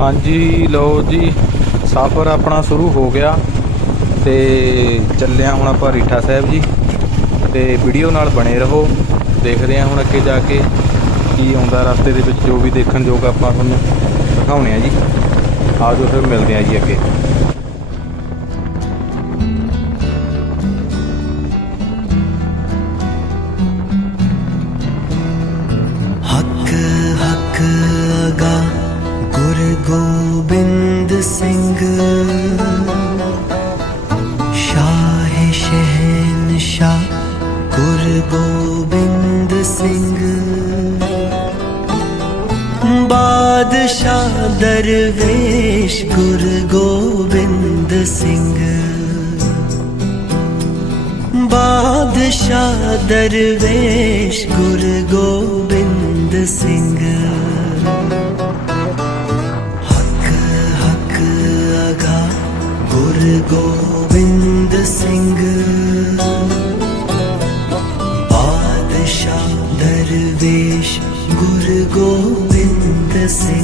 ਹਾਂਜੀ, ਲਓ ਜੀ, ਸਫ਼ਰ ਆਪਣਾ ਸ਼ੁਰੂ ਹੋ ਗਿਆ ਤੇ ਚੱਲਿਆ ਹੁਣ ਆਪਾਂ ਰੀਠਾ ਸਾਹਿਬ ਜੀ ਤੇ ਵੀਡੀਓ ਨਾਲ ਬਣੇ ਰਹੋ। ਦੇਖਦੇ ਹਾਂ ਹੁਣ ਅੱਗੇ ਜਾ ਕੇ ਕੀ ਆਉਂਦਾ ਰਸਤੇ ਦੇ ਵਿੱਚ, ਜੋ ਵੀ ਦੇਖਣ ਯੋਗ ਆਪਾਂ ਤੁਹਾਨੂੰ ਦਿਖਾਉਣੇ ਆ ਜੀ। ਆਜੋ ਫਿਰ ਮਿਲਦੇ ਆ ਜੀ ਅੱਗੇ। ਗੋਬਿੰਦ ਸਿੰਘ। ਸ਼ਾਹ ਸ਼ਹਿਨਸ਼ਾਹ ਗੁਰ ਗੋਬਿੰਦ ਸਿੰਘ। ਬਾਦਸ਼ਾਹ ਦਰਵੇਸ਼ ਗੁਰ ਗੋਬਿੰਦ ਸਿੰਘ। ਬਾਦਸ਼ਾਹ ਦਰਵੇਸ਼ ਗੁਰ ਗੋਬਿੰਦ ਸਿੰਘ। गोविन्द सिंह। बादशाह दरवेश गुरु गोविन्द सिंह।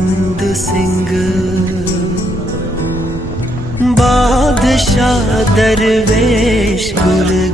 ਸਿੰਘ ਬਾਦਸ਼ਾਹ ਦਰਵੇਸ਼ ਗੁਰ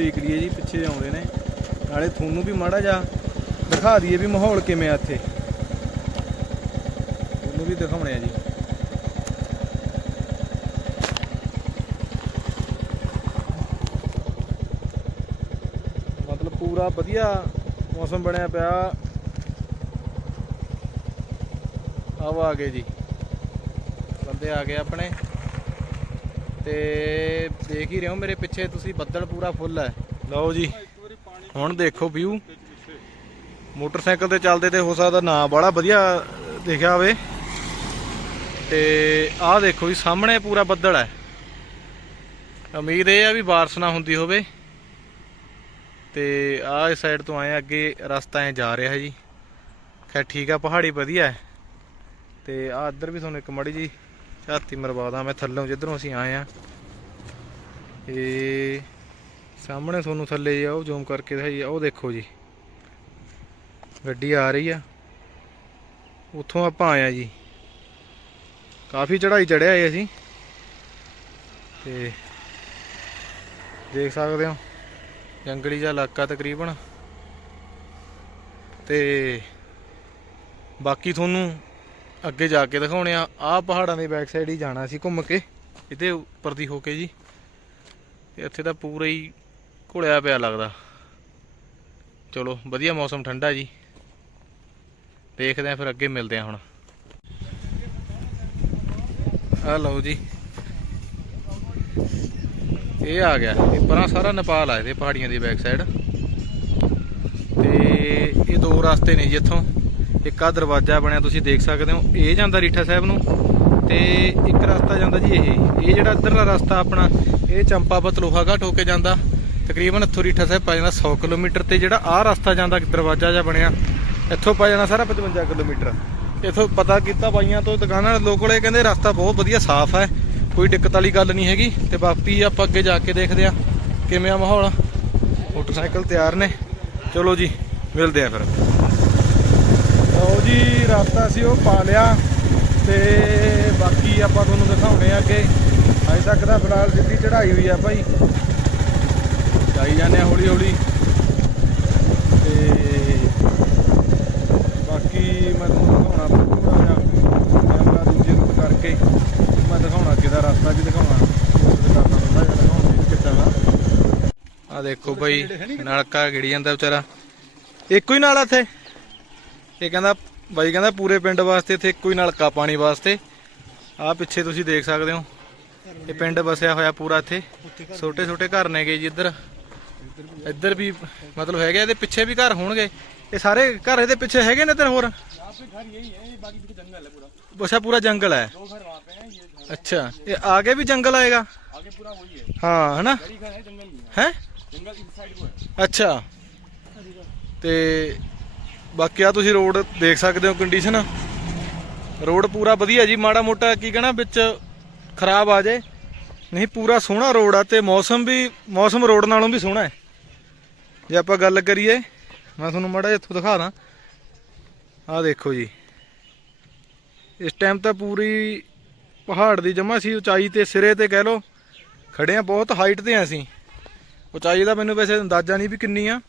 ਬੰਦਿਆਂ ਲਈਏ ਜੀ, ਪਿੱਛੇ ਆਉਂਦੇ ਨੇ। ਨਾਲੇ ਤੁਹਾਨੂੰ ਵੀ ਮਾੜਾ ਜਾ ਦਿਖਾ ਦਈਏ ਵੀ ਮਾਹੌਲ ਕਿਵੇਂ ਆ ਇੱਥੇ। ਤੁਹਾਨੂੰ ਵੀ ਦਿਖਾਉਣੇ ਆ ਜੀ। ਮਤਲਬ ਪੂਰਾ ਵਧੀਆ ਮੌਸਮ ਬਣਿਆ ਪਿਆ। ਆਓ ਆ ਗਏ ਜੀ। ਬੰਦੇ ਆ ਗਏ ਆਪਣੇ। ਤੇ ਦੇਖ ਹੀ ਰਹੇ ਹੋ ਮੇਰੇ ਪਿੱਛੇ ਤੁਸੀਂ ਬੱਦਲ ਪੂਰਾ ਫੁੱਲ ਹੈ। ਲਓ ਜੀ, ਹੁਣ ਦੇਖੋ ਵਿਊ। ਮੋਟਰਸਾਈਕਲ ਤੇ ਚੱਲਦੇ ਤੇ ਹੋ ਸਕਦਾ ਨਾ ਬੜਾ ਵਧੀਆ ਦੇਖਿਆ ਹੋਵੇ। ਤੇ ਆਹ ਦੇਖੋ ਜੀ, ਸਾਹਮਣੇ ਪੂਰਾ ਬੱਦਲ ਹੈ। ਉਮੀਦ ਇਹ ਆ ਵੀ ਬਾਰਿਸ਼ ਨਾ ਹੁੰਦੀ ਹੋਵੇ। ਤੇ ਆਹ ਇਸ ਸਾਈਡ ਤੋਂ ਆਏ ਅੱਗੇ ਰਸਤਾ ਐ ਜਾ ਰਿਹਾ ਜੀ। ਖੈਰ ਠੀਕ ਆ, ਪਹਾੜੀ ਵਧੀਆ ਹੈ। ਤੇ ਆ ਇੱਧਰ ਵੀ ਤੁਹਾਨੂੰ ਇੱਕ ਮੜੀ ਜੀ ਝਾਤੀ ਮਰਵਾਦਾ ਮੈਂ ਥੱਲੋਂ, ਜਿੱਧਰੋਂ ਅਸੀਂ ਆਏ ਆ। ਇਹ ਸਾਹਮਣੇ ਤੁਹਾਨੂੰ ਥੱਲੇ ਜੀ ਉਹ ਜ਼ੂਮ ਕਰਕੇ ਦਿਖਾਈ ਉਹ ਦੇਖੋ ਜੀ। ਗੱਡੀ ਆ ਰਹੀ ਆ। ਉੱਥੋਂ ਆਪਾਂ ਆਏ ਆ ਜੀ। ਕਾਫੀ ਚੜਾਈ ਚੜਿਆ ਏ ਅਸੀਂ। ਤੇ ਦੇਖ ਸਕਦੇ ਹੋ, ਜੰਗਲੀ ਜਿਹਾ ਇਲਾਕਾ ਤਕਰੀਬਨ। ਤੇ ਬਾਕੀ ਤੁਹਾਨੂੰ ਅੱਗੇ ਜਾ ਕੇ ਦਿਖਾਉਣੇ ਆ। ਆਹ ਪਹਾੜਾਂ ਦੇ ਬੈਕ ਸਾਈਡ ਹੀ ਜਾਣਾ ਸੀ ਘੁੰਮ ਕੇ। ਇਹਦੇ ਉੱਪਰ ਦੀ ਹੋ ਕੇ ਜੀ। ਤੇ ਇੱਥੇ ਤਾਂ ਪੂਰਾ ਹੀ ਘੁਲਿਆ ਪਿਆ ਲੱਗਦਾ। ਚਲੋ, ਵਧੀਆ ਮੌਸਮ ਠੰਡਾ ਜੀ। ਦੇਖਦੇ ਆ ਫਿਰ ਅੱਗੇ ਮਿਲਦੇ ਆ ਹੁਣ। ਆ ਲਓ ਜੀ। ਇਹ ਆ ਗਿਆ। ਇਹ ਪਰਾਂ ਸਾਰਾ ਨੇਪਾਲ ਆ ਇਹਦੇ ਪਹਾੜੀਆਂ ਦੀ ਬੈਕ ਸਾਈਡ ਤੇ ਇਹ ਦੋ ਰਸਤੇ ਨੇ ਜੀ ਇੱਥੋਂ। ਇੱਕ ਆ ਦਰਵਾਜ਼ਾ ਬਣਿਆ, ਤੁਸੀਂ ਦੇਖ ਸਕਦੇ ਹੋ। ਇਹ ਜਾਂਦਾ ਰੀਠਾ ਸਾਹਿਬ ਨੂੰ ਤੇ ਇੱਕ ਰਸਤਾ ਜਾਂਦਾ ਜੀ ਇਹ। ਇਹ ਜਿਹੜਾ ਇੱਧਰਲਾ ਰਸਤਾ ਆਪਣਾ, ਇਹ ਚੰਪਾਵਤ ਲੋਹਾ ਹੋ ਕੇ ਜਾਂਦਾ। ਤਕਰੀਬਨ ਇੱਥੋਂ ਰੀਠਾ ਸਾਹਿਬ ਪੈ ਜਾਂਦਾ 100 ਕਿਲੋਮੀਟਰ ਤੇ ਜਿਹੜਾ ਆਹ ਰਸਤਾ ਜਾਂਦਾ, ਦਰਵਾਜ਼ਾ ਜਿਹਾ ਬਣਿਆ, ਇੱਥੋਂ ਪੈ ਜਾਣਾ ਸਾਰਾ 55 ਕਿਲੋਮੀਟਰ। ਇੱਥੋਂ ਪਤਾ ਕੀਤਾ ਬਾਈਆਂ ਤੋਂ, ਦੁਕਾਨਾਂ ਵਾਲੇ ਲੋਕ ਕੋਲੇ ਕਹਿੰਦੇ ਰਸਤਾ ਬਹੁਤ ਵਧੀਆ, ਸਾਫ਼ ਹੈ, ਕੋਈ ਦਿੱਕਤ ਵਾਲੀ ਗੱਲ ਨਹੀਂ ਹੈਗੀ। ਤੇ ਬਾਕੀ ਆਪਾਂ ਅੱਗੇ ਜਾ ਕੇ ਦੇਖਦੇ ਆ ਕਿਵੇਂ ਆ ਮਾਹੌਲ। ਮੋਟਰਸਾਈਕਲ ਤਿਆਰ ਨੇ। ਚਲੋ ਜੀ, ਮਿਲਦੇ ਆ ਫਿਰ। ਲਓ ਜੀ, ਰਸਤਾ ਸੀ ਉਹ ਪਾ ਲਿਆ ਤੇ ਬਾਕੀ ਆਪਾਂ ਤੁਹਾਨੂੰ ਦਿਖਾਉਣੇ ਆ ਅੱਗੇ। ਅਜੇ ਤੱਕ ਤਾਂ ਫਿਲਹਾਲ ਸਿੱਧੀ ਚੜਾਈ ਹੋਈ ਆ ਭਾਈ। ਜਾਈ ਜਾਂਦੇ ਆ ਹੌਲੀ ਹੌਲੀ ਤੇ ਬਾਕੀ ਮੈਂ ਤੁਹਾਨੂੰ ਦਿਖਾਉਣਾ ਥੋੜਾ ਜਿਹਾ ਕੈਮਰਾ ਦੂਜੇ ਰੂਟ ਕਰਕੇ ਮੈਂ ਦਿਖਾਉਣਾ ਅੱਗੇ ਦਾ ਰਸਤਾ ਵੀ ਦਿਖਾਉਣਾ। ਥੋੜਾ ਆ ਦੇਖੋ ਭਾਈ, ਨਲਕਾ ਗਿੜੀ ਜਾਂਦਾ ਵਿਚਾਰਾ। ਇੱਕੋ ਹੀ ਨਾਲ ਇੱਥੇ? ਇਹ ਕਹਿੰਦਾ, ਬਾਈ ਕਹਿੰਦਾ ਪੂਰੇ ਪਿੰਡ ਵਾਸਤੇ ਇੱਥੇ ਇੱਕੋ ਹੀ ਨਲਕਾ ਪਾਣੀ ਵਾਸਤੇ। ਆਹ ਪਿੱਛੇ ਤੁਸੀਂ ਦੇਖ ਸਕਦੇ ਹੋ। ਇਹ ਪਿੰਡ ਵਸਿਆ ਹੋਇਆ ਪੂਰਾ ਇੱਥੇ। ਛੋਟੇ ਛੋਟੇ ਘਰ ਨੇਗੇ ਜੀ ਇੱਧਰ। ਇੱਧਰ ਵੀ ਮਤਲਬ ਹੈਗੇ ਇਹਦੇ ਪਿੱਛੇ ਵੀ ਘਰ ਹੋਣਗੇ। ਇਹ ਸਾਰੇ ਘਰ ਇਹਦੇ ਪਿੱਛੇ ਹੈਗੇ ਨੇ ਤੇ ਹੋਰ? ਅੱਛਾ, ਪੂਰਾ ਜੰਗਲ ਹੈ। ਅੱਛਾ, ਇਹ ਆਗੇ ਵੀ ਜੰਗਲ ਆਏਗਾ? ਹਾਂ, ਹਨਾ? ਹੈ? ਅੱਛਾ। ਤੇ ਬਾਕੀ ਆ ਤੁਸੀਂ ਰੋਡ ਦੇਖ ਸਕਦੇ ਹੋ ਕੰਡੀਸ਼ਨ ਰੋਡ ਪੂਰਾ ਵਧੀਆ ਜੀ, ਮਾੜਾ ਮੋਟਾ ਕੀ ਕਹਣਾ, ਵਿੱਚ ਖਰਾਬ ਆ ਜੇ। ਨਹੀਂ, ਪੂਰਾ ਸੋਹਣਾ ਰੋਡ ਆ ਤੇ ਮੌਸਮ ਵੀ, ਮੌਸਮ ਰੋਡ ਨਾਲੋਂ ਵੀ ਸੋਹਣਾ ਹੈ। ਜੇ ਆਪਾਂ ਗੱਲ ਕਰੀਏ, ਮੈਂ ਤੁਹਾਨੂੰ ਮਾੜਾ ਜਿਹਾ ਇੱਥੋਂ ਦਿਖਾ ਦਾਂ। ਆਹ ਦੇਖੋ ਜੀ। ਇਸ ਟਾਈਮ ਤਾਂ ਪੂਰੀ ਪਹਾੜ ਦੀ ਜਮਾ ਸੀ, ਉਚਾਈ ਤੇ ਸਿਰੇ ਤੇ ਕਹਿ ਲਓ। ਖੜੇ ਆ ਬਹੁਤ ਹਾਈਟ ਤੇ ਆ ਅਸੀਂ। ਉਚਾਈ ਦਾ ਮੈਨੂੰ ਵੈਸੇ ਅੰਦਾਜ਼ਾ ਨਹੀਂ ਵੀ ਕਿੰਨੀ ਆ।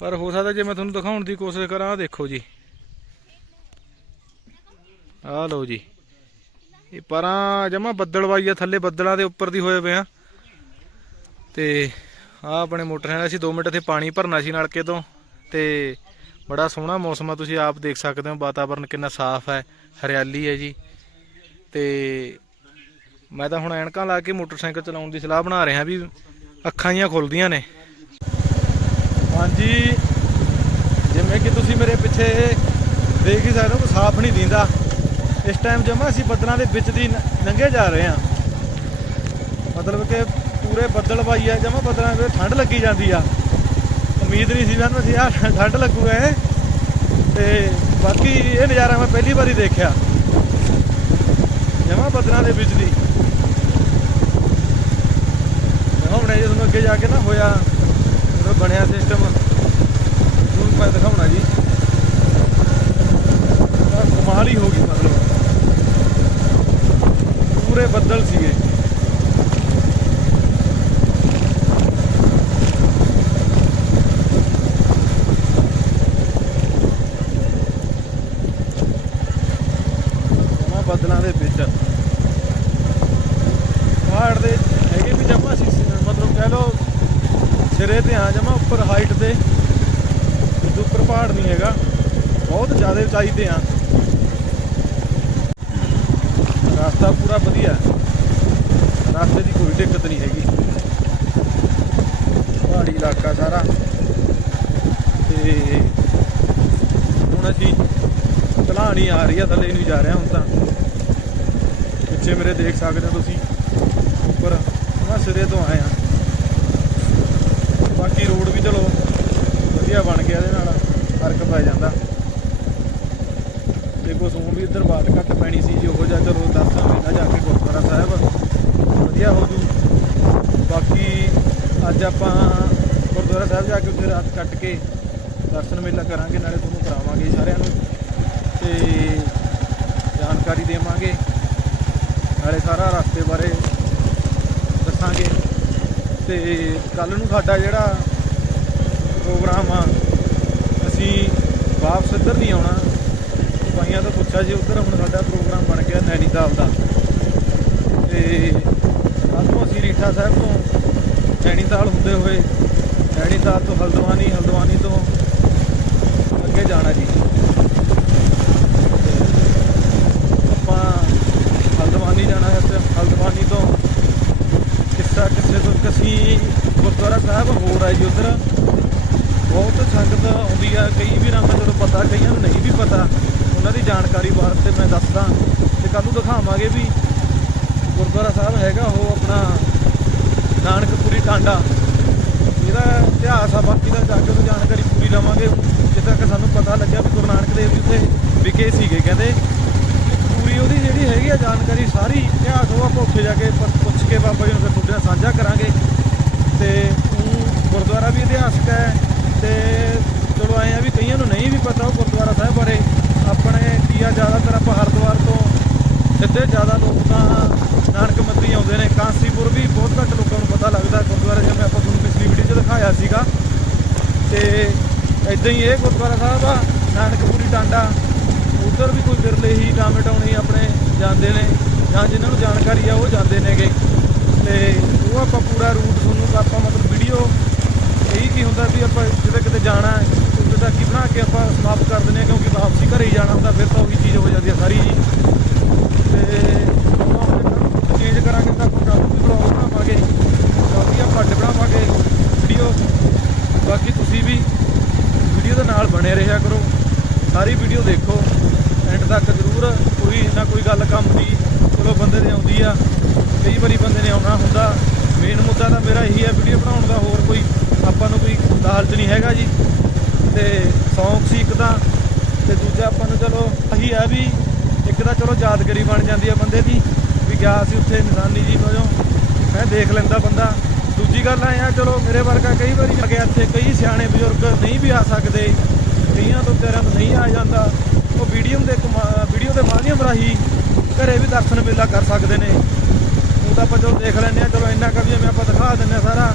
ਪਰ ਹੋ ਸਕਦਾ ਜੇ ਮੈਂ ਤੁਹਾਨੂੰ ਦਿਖਾਉਣ ਦੀ ਕੋਸ਼ਿਸ਼ ਕਰਾਂ ਦੇਖੋ ਜੀ। ਆ ਲਓ ਜੀ। ਇਹ ਪਰਾਂ ਜਮਾ ਬੱਦਲਵਾਈ ਆ, ਥੱਲੇ ਬੱਦਲਾਂ ਦੇ ਉੱਪਰ ਦੀ ਹੋਏ ਪਏ ਆ। ਤੇ ਆਹ ਆਪਣੇ ਮੋਟਰਸਾਈਕਲ ਅਸੀਂ 2 ਮਿੰਟ ਇੱਥੇ ਪਾਣੀ ਭਰਨਾ ਸੀ ਨਲਕੇ ਤੋਂ। ਤੇ ਬੜਾ ਸੋਹਣਾ ਮੌਸਮ ਆ, ਤੁਸੀਂ ਆਪ ਦੇਖ ਸਕਦੇ ਹੋ, ਵਾਤਾਵਰਨ ਕਿੰਨਾ ਸਾਫ਼ ਹੈ, ਹਰਿਆਲੀ ਹੈ ਜੀ। ਤੇ ਮੈਂ ਤਾਂ ਹੁਣ ਐਨਕਾਂ ਲਾ ਕੇ ਮੋਟਰਸਾਈਕਲ ਚਲਾਉਣ ਦੀ ਸਲਾਹ ਬਣਾ ਰਿਹਾ ਵੀ ਅੱਖਾਂ ਜੀਆਂ ਖੁੱਲਦੀਆਂ ਨੇ। ਹਾਂਜੀ। ਜਿਵੇਂ ਕਿ ਤੁਸੀਂ ਮੇਰੇ ਪਿੱਛੇ ਦੇਖ ਹੀ ਸਕਦੇ ਹੋ ਸਾਫ਼ ਨਹੀਂ ਦਿੰਦਾ। ਇਸ ਟਾਈਮ ਜਮਾ ਅਸੀਂ ਬੱਦਲਾਂ ਦੇ ਵਿੱਚ ਦੀ ਨ- ਲੰਘੇ ਜਾ ਰਹੇ ਹਾਂ। ਮਤਲਬ ਕਿ ਪੂਰੇ ਬੱਦਲ ਪਾਈ ਆ, ਜਮਾ ਬੱਦਲਾਂ ਦੇ ਠੰਡ ਲੱਗੀ ਜਾਂਦੀ ਆ। ਉਮੀਦ ਨਹੀਂ ਸੀ ਮੈਨੂੰ ਸੀ ਆ ਠੰਡ ਲੱਗੂਗਾ ਇਹ। ਤੇ ਬਾਕੀ ਇਹ ਨਜ਼ਾਰਾ ਮੈਂ ਪਹਿਲੀ ਵਾਰੀ ਦੇਖਿਆ। ਜਮਾ ਬੱਦਲਾਂ ਦੇ ਵਿੱਚ ਦੀ। ਦਿਖਾਉਣਾ ਜੀ ਤੁਹਾਨੂੰ ਅੱਗੇ ਜਾ ਕੇ ਨਾ ਹੋਇਆ ਬਣਿਆ ਸਿਸਟਮ ਤੁਹਾਨੂੰ ਮੈਂ ਦਿਖਾਉਣਾ ਜੀ। ਆਹ ਕਮਾਲ ਹੀ ਹੋ ਗਈ ਮਤਲਬ। ਪੂਰੇ ਬੱਦਲ ਸੀਗੇ ਸਿਰੇ ਤੇ ਆ ਜਮਾ ਉੱਪਰ ਹਾਈਟ ਤੇ ਉਦੋਂ ਉੱਪਰ ਪਹਾੜ ਨਹੀਂ ਹੈਗਾ ਚਾਹੀਦੇ ਜ਼ਿਆਦਾ ਆ। ਰਸਤਾ ਪੂਰਾ ਵਧੀਆ। ਰਸਤੇ ਦੀ ਕੋਈ ਦਿੱਕਤ ਨਹੀਂ ਹੈਗੀ। ਪਹਾੜੀ ਇਲਾਕਾ ਸਾਰਾ। ਤੇ ਹੁਣ ਅਸੀਂ ਢਲਾਣੀ ਆ ਰਹੀ ਆ, ਥੱਲੇ ਨੂੰ ਜਾ ਰਿਹਾ ਹੁਣ ਤਾਂ। ਪਿੱਛੇ ਮੇਰੇ ਦੇਖ ਸਕਦੇ ਹੋ ਤੁਸੀਂ। ਉੱਪਰ ਮੈਂ ਸਿਰੇ ਤੋਂ ਆਏ ਆ ਬਾਕੀ ਰੋਡ ਵੀ ਚਲੋ ਵਧੀਆ ਬਣ ਗਿਆ ਇਹਦੇ ਨਾਲ। ਫ਼ਰਕ ਪੈ ਜਾਂਦਾ। ਤੇ ਕੋ ਵੀ ਇੱਧਰ ਬਾਤ ਘੱਟ ਪੈਣੀ ਸੀ ਜਿਹੋ ਜਿਹਾ ਚਲੋ ਦਰਸ਼ਨ ਮੇਲਾ ਜਾ ਕੇ ਗੁਰਦੁਆਰਾ ਸਾਹਿਬ। ਵਧੀਆ ਹੋ ਜੂ। ਬਾਕੀ ਅੱਜ ਆਪਾਂ ਗੁਰਦੁਆਰਾ ਸਾਹਿਬ ਜਾ ਕੇ ਉੱਥੇ ਰਾਤ ਕੱਟ ਕੇ ਦਰਸ਼ਨ ਮੇਲਾ ਕਰਾਂਗੇ, ਨਾਲੇ ਤੁਹਾਨੂੰ ਕਰਾਵਾਂਗੇ ਸਾਰਿਆਂ ਨੂੰ। ਤੇ ਜਾਣਕਾਰੀ ਦੇਵਾਂਗੇ। ਨਾਲੇ ਸਾਰਾ ਰਸਤੇ ਬਾਰੇ ਦੱਸਾਂਗੇ। ਤੇ ਕੱਲ ਨੂੰ ਸਾਡਾ ਜਿਹੜਾ ਪ੍ਰੋਗਰਾਮ ਆ, ਅਸੀਂ ਵਾਪਸ ਇੱਧਰ ਨਹੀਂ ਆਉਣਾ। ਭਾਈਆਂ ਤੋਂ ਪੁੱਛਿਆ ਜੀ ਉੱਧਰ ਹੁਣ ਸਾਡਾ ਪ੍ਰੋਗਰਾਮ ਬਣ ਗਿਆ ਨੈਣੀਤਾਲ ਦਾ। ਤੇ ਕੱਲ ਅਸੀਂ ਰੀਠਾ ਸਾਹਿਬ ਤੋਂ ਨੈਣੀਤਾਲ ਹੁੰਦੇ ਹੋਏ ਨੈਣੀਤਾਲ ਤੋਂ ਹਲਦਵਾਨੀ ਹਲਦਵਾਨੀ ਤੋਂ ਅੱਗੇ ਜਾਣਾ ਜੀ। ਆਪਾਂ ਹਲਦਵਾਨੀ ਜਾਣਾ ਹੈ ਤੇ ਹਲਦਵਾਨੀ ਤੋਂ ਕਿੱਸਾ ਕਿਸੇ ਤੋਂ ਕਸੀ ਗੁਰਦੁਆਰਾ ਸਾਹਿਬ ਹੋਰ ਹੈ ਜੀ ਉਧਰ। ਬਹੁਤ ਸੰਗਤ ਆਉਂਦੀ ਆ, ਕਈ ਵੀਰਾਂ ਨੂੰ ਜਦੋਂ ਪਤਾ, ਕਈਆਂ ਨੂੰ ਨਹੀਂ ਵੀ ਪਤਾ। ਉਹਨਾਂ ਦੀ ਜਾਣਕਾਰੀ ਵਾਸਤੇ ਮੈਂ ਦੱਸਦਾ ਤੇ ਕੱਲ ਨੂੰ ਦਿਖਾਵਾਂਗੇ ਵੀ ਗੁਰਦੁਆਰਾ ਸਾਹਿਬ ਹੈਗਾ ਉਹ ਆਪਣਾ ਨਾਨਕਪੁਰੀ ਟਾਂਡਾ ਇਹਦਾ ਇਤਿਹਾਸ ਆ, ਬਾਕੀ ਦਾ ਜਾ ਕੇ ਉਹ ਜਾਣਕਾਰੀ ਪੂਰੀ ਲਵਾਂਗੇ। ਜਿੱਦਾਂ ਕਿ ਸਾਨੂੰ ਪਤਾ ਲੱਗਿਆ ਵੀ ਗੁਰੂ ਨਾਨਕ ਦੇਵ ਜੀ ਉੱਥੇ ਵਿਕੇ ਸੀਗੇ, ਕਹਿੰਦੇ ਪੂਰੀ ਉਹਦੀ ਜਿਹੜੀ ਹੈਗੀ ਆ ਜਾਣਕਾਰੀ, ਸਾਰੀ ਇਤਿਹਾਸ ਉਹ ਆਪਾਂ ਉੱਥੇ ਜਾ ਕੇ ਪੁੱਛ ਕੇ ਬਾਬਾ ਜੀ ਨੂੰ ਫਿਰ ਤੁਹਾਡੇ ਨਾਲ ਸਾਂਝਾ ਕਰਾਂਗੇ। ਤੇ ਗੁਰਦੁਆਰਾ ਵੀ ਇਤਿਹਾਸਕ ਹੈ ਤੇ ਚਲੋ ਆਏ ਆ ਵੀ ਕਈਆਂ ਨੂੰ ਨਹੀਂ ਵੀ ਪਤਾ ਉਹ ਗੁਰਦੁਆਰਾ ਸਾਹਿਬ ਬਾਰੇ ਆਪਣੇ ਕੀ ਆ, ਜ਼ਿਆਦਾਤਰ ਆਪਾਂ ਹਰਿਦੁਆਰ ਤੋਂ ਸਿੱਧੇ ਜ਼ਿਆਦਾ ਲੋਕ ਤਾਂ ਨਾਨਕ ਮੰਤਰੀ ਆਉਂਦੇ ਨੇ। ਕਾਂਸੀਪੁਰ ਵੀ ਬਹੁਤ ਘੱਟ ਲੋਕਾਂ ਨੂੰ ਪਤਾ ਲੱਗਦਾ ਗੁਰਦੁਆਰਾ ਜਿਵੇਂ ਆਪਾਂ ਤੁਹਾਨੂੰ ਪਿਛਲੀ ਵੀਡੀਓ 'ਚ ਦਿਖਾਇਆ ਸੀਗਾ। ਤੇ ਇਦਾਂ ਹੀ ਇਹ ਗੁਰਦੁਆਰਾ ਸਾਹਿਬ ਆ, ਨਾਨਕਪੁਰੀ ਟਾਂਡਾ। ਉਧਰ ਵੀ ਕੋਈ ਬਿਰਲੇ ਹੀ ਟਾਮੇਟਾਉਣੇ ਆਪਣੇ ਜਾਂਦੇ ਨੇ ਜਾਂ ਜਿਨ੍ਹਾਂ ਨੂੰ ਜਾਣਕਾਰੀ ਆ ਉਹ ਜਾਂਦੇ ਨੇਗੇ। ਤੇ ਉਹ ਆਪਾਂ ਪੂਰਾ ਰੂਟ ਤੁਹਾਨੂੰ ਆਪਾਂ ਮਤਲਬ ਵੀਡੀਓ ਇਹੀ ਕੀ ਹੁੰਦਾ ਵੀ ਆਪਾਂ ਜਿੱਥੇ ਕਿਤੇ ਜਾਣਾ ਹੈ ਬਣਾ ਕੇ ਆਪਾਂ ਸਮਾਪਤ ਕਰ ਦਿੰਦੇ ਹਾਂ ਕਿਉਂਕਿ ਵਾਪਸੀ ਘਰੇ ਹੀ ਜਾਣਾ ਹੁੰਦਾ, ਫਿਰ ਤਾਂ ਉਹੀ ਚੀਜ਼ ਹੋ ਜਾਂਦੀ ਹੈ ਸਾਰੀ ਜੀ। ਤੇ ਚੇਂਜ ਕਰਾਂਗੇ ਤਾਂ ਕੋਈ ਕੱਲ੍ਹ ਵੀ ਬਲੌਗ ਬਣਾਵਾਂਗੇ, ਕਾਫੀ ਆਪਾਂ ਅੱਡ ਬਣਾਵਾਂਗੇ ਵੀਡੀਓ ਬਾਕੀ ਤੁਸੀਂ ਵੀ ਵੀਡੀਓ ਦੇ ਨਾਲ ਬਣੇ ਰਹਿਆ ਕਰੋ, ਸਾਰੀ ਵੀਡੀਓ ਦੇਖੋ ਐਂਡ ਤੱਕ ਜ਼ਰੂਰ ਕੋਈ ਨਾ ਕੋਈ ਗੱਲ ਕੰਮ ਦੀ, ਚਲੋ ਬੰਦੇ ਦੇ ਆਉਂਦੀ ਆ, ਕਈ ਵਾਰੀ ਬੰਦੇ ਨੇ ਆਉਣਾ ਹੁੰਦਾ ਮੇਨ ਮੁੱਦਾ ਤਾਂ ਮੇਰਾ ਇਹੀ ਹੈ ਵੀਡੀਓ ਬਣਾਉਣ ਦਾ ਹੋਰ ਕੋਈ ਆਪਾਂ ਨੂੰ ਕੋਈ ਲਾਲਚ ਨਹੀਂ ਹੈਗਾ ਜੀ। ਤੇ ਸ਼ੌਂਕ ਸੀ ਇੱਕ ਤਾਂ, ਤੇ ਦੂਜਾ ਆਪਾਂ ਨੂੰ ਚਲੋ ਇਹੀ ਹੈ ਵੀ ਇੱਕ ਤਾਂ ਚਲੋ ਯਾਦਗਾਰੀ ਬਣ ਜਾਂਦੀ ਹੈ ਬੰਦੇ ਦੀ, ਵੀ ਗਿਆ ਸੀ ਉੱਥੇ ਨਿਸ਼ਾਨੀ ਜੀ ਵਜੋਂ ਮੈਂ ਦੇਖ ਲੈਂਦਾ ਬੰਦਾ। ਦੂਜੀ ਗੱਲ ਆਏ ਆ, ਚਲੋ ਮੇਰੇ ਵਰਗਾ ਕਈ ਵਾਰੀ ਆ ਗਿਆ ਇੱਥੇ, ਕਈ ਸਿਆਣੇ ਬਜ਼ੁਰਗ ਨਹੀਂ ਵੀ ਆ ਸਕਦੇ, ਕਈਆਂ ਤੋਂ ਵਿਚਾਰਿਆਂ ਤੋਂ ਨਹੀਂ ਆ ਜਾਂਦਾ। ਉਹ ਵੀਡੀਓ ਦੇ ਵੀਡੀਓ ਦੇ ਮਾਧਿਅਮ ਰਾਹੀਂ ਘਰੇ ਵੀ ਦਰਸ਼ਨ ਮੇਲਾ ਕਰ ਸਕਦੇ ਨੇ। ਉਹ ਤਾਂ ਆਪਾਂ ਚਲੋ ਦੇਖ ਲੈਂਦੇ ਆ, ਚਲੋ ਇੰਨਾ ਕੁ ਵੀ ਆਪਾਂ ਦਿਖਾ ਦਿੰਦੇ ਆ ਸਾਰਾ,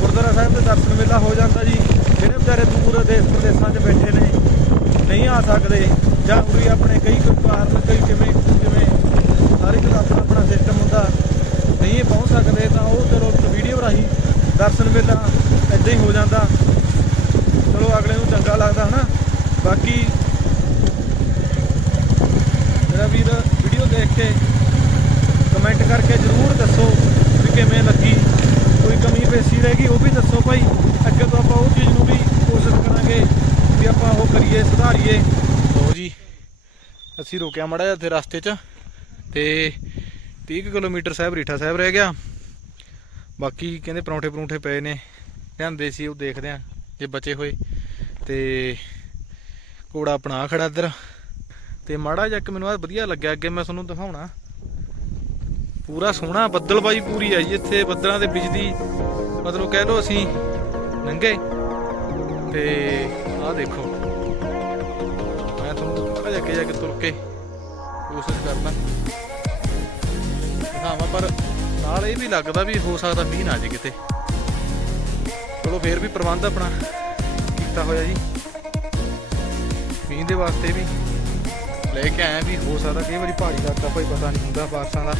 ਗੁਰਦੁਆਰਾ ਸਾਹਿਬ ਦੇ ਦਰਸ਼ਨ ਮੇਲਾ ਹੋ ਜਾਂਦਾ ਜੀ। ਜਿਹੜੇ ਵਿਚਾਰੇ ਦੂਰ ਦੇਸ਼ ਪ੍ਰਦੇਸ਼ਾਂ 'ਚ ਬੈਠੇ ਨੇ, ਨਹੀਂ ਆ ਸਕਦੇ। ਜਾਂ ਉਰੀ ਆਪਣੇ ਕਈ ਕੋਈ ਕਾਰਨ ਕਈ ਕਿਵੇਂ ਕਿਵੇਂ ਹਰ ਇੱਕ ਦਾ ਆਪਣਾ ਆਪਣਾ ਸਿਸਟਮ ਹੁੰਦਾ। ਨਹੀਂ ਪਹੁੰਚ ਸਕਦੇ ਤਾਂ ਉਹ ਚਲੋ ਵੀਡੀਓ ਰਾਹੀਂ ਦਰਸ਼ਨ ਵੇਲਾ ਇਦਾਂ ਹੀ ਹੋ ਜਾਂਦਾ। ਚਲੋ ਅਗਲੇ ਨੂੰ ਚੰਗਾ ਲੱਗਦਾ ਹਨਾ। ਬਾਕੀ ਮੇਰਾ ਵੀਰ ਵੀਡੀਓ ਦੇਖ ਕੇ ਕਮੈਂਟ ਕਰਕੇ ਜਰੂਰ ਦੱਸੋ ਵੀ ਕਿਵੇਂ ਲੱਗੀ। ਕੋਈ ਕਮੀ ਪੇਸ਼ੀ ਰਹਿ ਗਈ ਉਹ ਵੀ ਦੱਸੋ ਭਾਈ। ਅੱਗੇ ਤੋਂ ਆਪਾਂ ਉਹ ਚੀਜ਼ ਨੂੰ ਵੀ ਕੋਸ਼ਿਸ਼ ਕਰਾਂਗੇ ਵੀ ਆਪਾਂ ਉਹ ਕਰੀਏ, ਸੁਧਾਰੀਏ। ਲੋ ਜੀ, ਅਸੀਂ ਰੁਕਿਆ ਮੜਾ ਜਿਹਾ ਇੱਥੇ ਰਸਤੇ 'ਚ ਤੇ 30 ਕੁ ਕਿਲੋਮੀਟਰ ਸਾਹਿਬ ਰੀਠਾ ਸਾਹਿਬ ਰਹਿ ਗਿਆ। ਬਾਕੀ ਕਹਿੰਦੇ ਪਰੌਂਠੇ ਪਰੌਂਠੇ ਪਏ ਨੇ, ਲਿਆਂਦੇ ਸੀ, ਉਹ ਦੇਖਦੇ ਆ ਜੇ ਬਚੇ ਹੋਏ। ਤੇ ਘੋੜਾ ਆਪਣਾ ਖੜਾ ਇੱਧਰ। ਤੇ ਮਾੜਾ ਜਿਹਾ ਮੈਨੂੰ ਆ ਵਧੀਆ ਲੱਗਿਆ, ਅੱਗੇ ਮੈਂ ਤੁਹਾਨੂੰ ਦਿਖਾਉਣਾ। ਪੂਰਾ ਸੋਹਣਾ ਬੱਦਲਬਾਈ ਪੂਰੀ ਆ ਜੀ ਇੱਥੇ ਬੱਦਲਾਂ ਦੇ ਬਿਜਲੀ ਮਤਲਬ ਕਹਿ ਲਓ ਅਸੀਂ ਨੰਗੇ। ਤੇ ਆਹ ਦੇਖੋ। ਮੈਂ ਤੁਹਾਨੂੰ ਥੋੜਾ ਜਿਹਾ ਅੱਗੇ ਜਾ ਕੇ ਤੁਰ ਕੇ ਕੋਸ਼ਿਸ਼ ਕਰਦਾ। ਦਿਖਾਵਾਂ, ਪਰ ਨਾਲ ਇਹ ਵੀ ਲੱਗਦਾ ਵੀ ਹੋ ਸਕਦਾ ਮੀਂਹ ਨਾ ਜੇ ਕਿਤੇ। ਚਲੋ, ਫੇਰ ਵੀ ਪ੍ਰਬੰਧ ਆਪਣਾ ਕੀਤਾ ਹੋਇਆ ਜੀ। ਮੀਂਹ ਦੇ ਵਾਸਤੇ ਵੀ ਲੈ ਕੇ ਆਇਆ ਵੀ ਹੋ ਸਕਦਾ। ਕਈ ਵਾਰੀ ਪਹਾੜੀ ਇਲਾਕਾ ਭਾਈ ਪਤਾ ਨਹੀਂ ਹੁੰਦਾ ਬਾਰਸਾਂ ਦਾ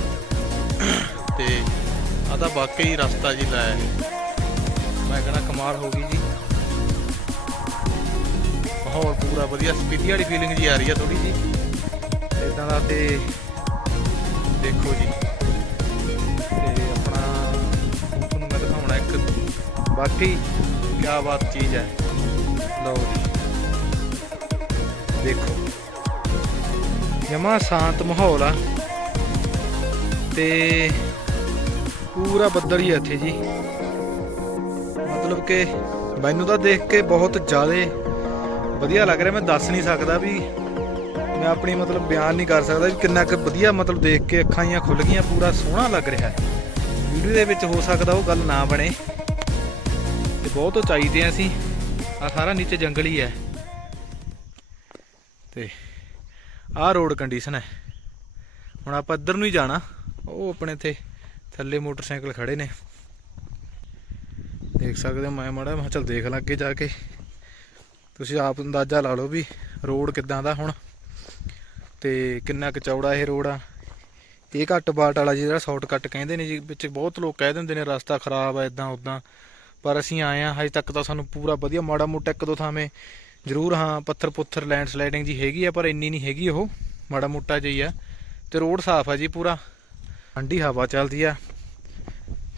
ਤੇ ਆ ਤਾਂ ਵਾਕਈ ਰਸਤਾ ਜੀ ਲਾਇਆ ਹੈ। ਮੈਂ ਕਹਿੰਦਾ ਕਮਾਲ ਹੋ ਗਈ ਜੀ। ਮਾਹੌਲ ਪੂਰਾ ਵਧੀਆ, ਸਪੀਤੀ ਵਾਲੀ ਫੀਲਿੰਗ ਜੀ ਆ ਰਹੀ ਆ ਥੋੜੀ ਜੀ। ਇਦਾਂ ਦਾ ਤੇ ਦੇਖੋ ਜੀ। ਤੇ ਆਪਣਾ ਤੁਹਾਨੂੰ ਮੈਂ ਦਿਖਾਉਣਾ ਇੱਕ, ਬਾਕੀ ਕਿਆ ਬਾਤ ਚੀਜ਼ ਹੈ। ਲਓ ਜੀ। ਦੇਖੋ। ਜਮਾ ਸ਼ਾਂਤ ਮਾਹੌਲ ਆ। ਤੇ ਪੂਰਾ ਬੱਦਲ ਹੀ ਆ ਇੱਥੇ ਜੀ। ਮਤਲਬ ਕਿ ਮੈਨੂੰ ਤਾਂ ਦੇਖ ਕੇ ਬਹੁਤ ਜ਼ਿਆਦਾ ਵਧੀਆ ਲੱਗ ਰਿਹਾ। ਮੈਂ ਦੱਸ ਨਹੀਂ ਸਕਦਾ ਵੀ ਮੈਂ ਆਪਣੀ ਮਤਲਬ ਬਿਆਨ ਨਹੀਂ ਕਰ ਸਕਦਾ ਵੀ ਕਿੰਨਾ ਕੁ ਵਧੀਆ ਮਤਲਬ ਦੇਖ ਕੇ ਅੱਖਾਂ ਜੀਆਂ ਖੁੱਲ ਗਈਆਂ, ਪੂਰਾ ਸੋਹਣਾ ਲੱਗ ਰਿਹਾ ਹੈ। ਵੀਡੀਓ ਦੇ ਵਿੱਚ ਹੋ ਸਕਦਾ ਉਹ ਗੱਲ ਨਾ ਬਣੇ। ਤੇ ਬਹੁਤ ਉਚਾਈ ਤੇ ਅਸੀਂ। ਆ ਸਾਰਾ ਨੀਚੇ ਜੰਗਲ ਹੀ ਹੈ। ਤੇ ਆਹ ਰੋਡ ਕੰਡੀਸ਼ਨ ਹੈ। ਹੁਣ ਆਪਾਂ ਇੱਧਰ ਨੂੰ ਹੀ ਜਾਣਾ। ਉਹ ਆਪਣੇ ਇੱਥੇ ਥੱਲੇ ਮੋਟਰਸਾਈਕਲ ਖੜੇ ਨੇ। ਦੇਖ ਸਕਦੇ ਹੋ ਮੈਂ ਮਾੜਾ, ਮੈਂ ਚਲ ਦੇਖ ਲਾਂ ਅੱਗੇ ਜਾ ਕੇ। ਤੁਸੀਂ ਆਪ ਅੰਦਾਜ਼ਾ ਲਾ ਲਓ ਵੀ ਰੋਡ ਕਿੱਦਾਂ ਦਾ ਹੁਣ ਤੇ ਕਿੰਨਾ ਕੁ ਚੌੜਾ ਇਹ ਰੋਡ ਆ। ਇਹ ਘੱਟ ਬਾਟ ਵਾਲਾ ਜਿਹੜਾ ਸ਼ਾਰਟਕਟ ਕਹਿੰਦੇ ਨੇ ਜੀ, ਵਿੱਚ ਬਹੁਤ ਲੋਕ ਕਹਿ ਦਿੰਦੇ ਨੇ ਰਸਤਾ ਖਰਾਬ ਆ ਇਦਾਂ ਉਦਾਂ ਪਰ ਅਸੀਂ ਆਏ ਆ ਹਜੇ ਤੱਕ ਤਾਂ ਸਾਨੂੰ ਪੂਰਾ ਵਧੀਆ, ਮਾੜਾ ਮੋਟਾ ਇੱਕ ਦੋ ਥਾਵੇਂ ਜ਼ਰੂਰ ਹਾਂ, ਪੱਥਰ ਪੁੱਥਰ ਲੈਂਡ ਸਲਾਈਡਿੰਗ ਜੀ ਹੈਗੀ ਆ, ਪਰ ਇੰਨੀ ਨਹੀਂ ਹੈਗੀ ਉਹ, ਮਾੜਾ ਮੋਟਾ ਜਿਹੀ ਆ। ਤੇ ਰੋਡ ਸਾਫ਼ ਆ ਜੀ ਪੂਰਾ। ਠੰਡੀ ਹਵਾ ਚੱਲਦੀ ਆ।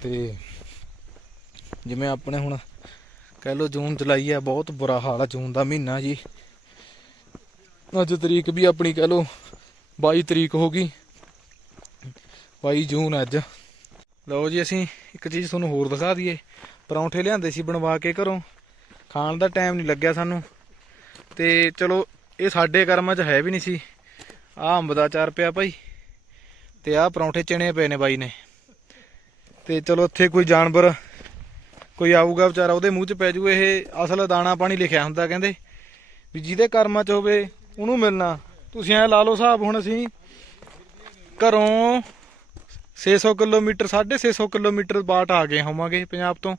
ਤੇ ਜਿਵੇਂ ਆਪਣੇ ਹੁਣ ਕਹਿ ਲਓ ਜੂਨ ਜੁਲਾਈ ਆ, ਬਹੁਤ ਬੁਰਾ ਹਾਲ ਆ ਜੂਨ ਦਾ ਮਹੀਨਾ ਜੀ। ਅੱਜ ਤਰੀਕ ਵੀ ਆਪਣੀ ਕਹਿ ਲਓ 22 ਤਰੀਕ ਹੋ ਗਈ 22 ਜੂਨ ਅੱਜ। ਲਓ ਜੀ ਅਸੀਂ ਇੱਕ ਚੀਜ਼ ਤੁਹਾਨੂੰ ਹੋਰ ਦਿਖਾ ਦਈਏ, ਪਰੌਂਠੇ ਲਿਆਂਦੇ ਸੀ ਬਣਵਾ ਕੇ ਘਰੋਂ, ਖਾਣ ਦਾ ਟਾਈਮ ਨਹੀਂ ਲੱਗਿਆ ਸਾਨੂੰ। ਤੇ ਚਲੋ ਇਹ ਸਾਡੇ ਕਰਮਾਂ 'ਚ ਹੈ ਵੀ ਨਹੀਂ ਸੀ। ਆਹ ਅੰਬ ਦਾ ਚਾਰ ਪਿਆ ਭਾਈ, ਤੇ ਆਹ ਪਰੌਂਠੇ ਚਿਣੇ ਪਏ ਨੇ ਬਾਈ ਨੇ। ਤੇ ਚਲੋ ਇੱਥੇ ਕੋਈ ਜਾਨਵਰ ਕੋਈ ਆਊਗਾ ਵਿਚਾਰਾ, ਉਹਦੇ ਮੂੰਹ 'ਚ ਪੈ ਜੂ ਇਹ ਅਸਲ ਦਾਣਾ ਪਾਣੀ ਲਿਖਿਆ ਹੁੰਦਾ ਕਹਿੰਦੇ। ਵੀ ਜਿਹਦੇ ਕਰਮਾਂ 'ਚ ਹੋਵੇ ਉਹਨੂੰ ਮਿਲਣਾ। ਤੁਸੀਂ ਐ ਲਾ ਲਓ ਹਿਸਾਬ ਹੁਣ ਅਸੀਂ ਘਰੋਂ 600 ਕਿਲੋਮੀਟਰ 650 ਕਿਲੋਮੀਟਰ ਬਾਟ ਆ ਗਏ ਹੋਵਾਂਗੇ ਪੰਜਾਬ ਤੋਂ।